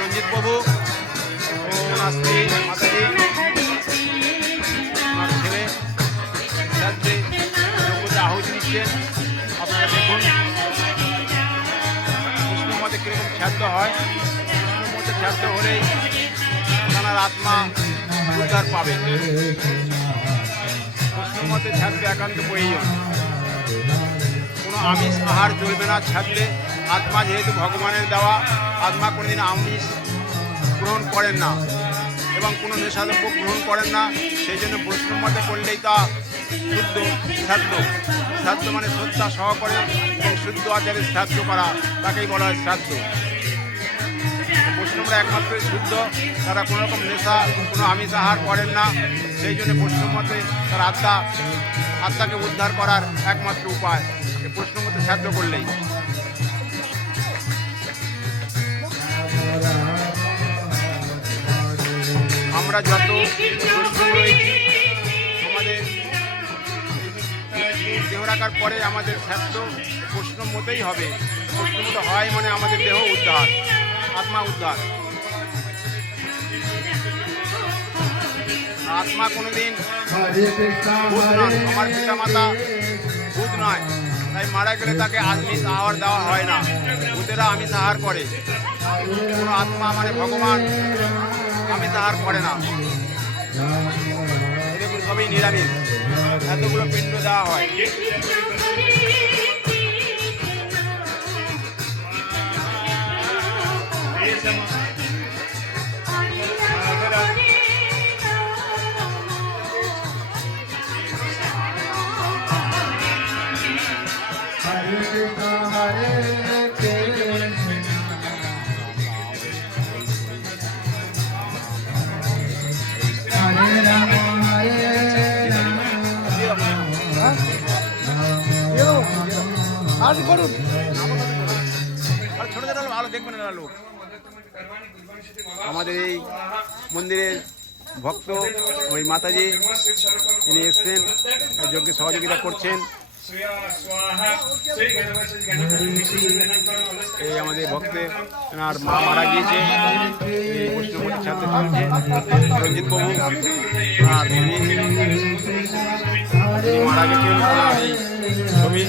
রঞ্জিত বাবু স্ত্রী মাতাজি ছেলে আহুতি দিচ্ছেন। আপনারা দেখুন বিষ্ণুর মধ্যে কিরকম শ্রাদ্ধ হয়। বিষ্ণুর মধ্যে শ্রাদ্ধ হলেই ওনার আত্মা উদ্ধার পাবে। বিষ্ণুর মধ্যে শ্রাদ্ধ একান্ত প্রয়োজন। কোনো আমিষ আহার চলবে না ছাড়লে। আত্মা যেহেতু ভগবানের দেওয়া, আত্মা কোনোদিন আমিষ গ্রহণ করেন না এবং কোনো নেশাদ্রব্য গ্রহণ করেন না। সেই জন্য বৈষ্ণব মতে করলেই তা শুদ্ধ শ্রাদ্ধ। শ্রাদ্ধ মানে শ্রদ্ধা সহকারে এবং শুদ্ধ আচারে শ্রাদ্ধ করা, তাকেই বলা হয় শ্রাদ্ধ। বৈষ্ণবরা একমাত্র শুদ্ধ, তারা কোনো রকম নেশা কোনো আমিষ আহার করেন না। সেই জন্য বৈষ্ণব মতে তার আত্মাকে উদ্ধার করার একমাত্র উপায় বৈষ্ণব মতে শ্রাদ্ধ করলেই। আমরা যত বৈষ্ণব রয়েছি আমাদের দেহ রাখার পরে আমাদের শ্রাদ্ধ বৈষ্ণব মতেই হবে। বৈষ্ণব মতো হয় মানে আমাদের দেহ উদ্ধার, আত্মা উদ্ধার। আত্মা কোনোদিন আমার পিতা মাতা ভূত নয়, তাই মারা গেলে তাকে আমিষ আহার দেওয়া হয় না। ভূতেরা আমিষ আহার করে, কোনো আত্মা মানে ভগবান আমিষ আহার করে না। দেখুন সবই নিরামিষ, এতগুলো পিণ্ড দেওয়া হয়। ভালো দেখবেন না লোক। আমাদের এই মন্দিরের ভক্ত ওই মাতাজি তিনি এসছেন, যজ্ঞে সহযোগিতা করছেন। এই আমাদের ভক্তের আর মা মারা গিয়েছে, এই বৈষ্ণবের সাথে চলছে রঞ্জিত বাবু, আর তিনি মারা গেছেন। এই ছবি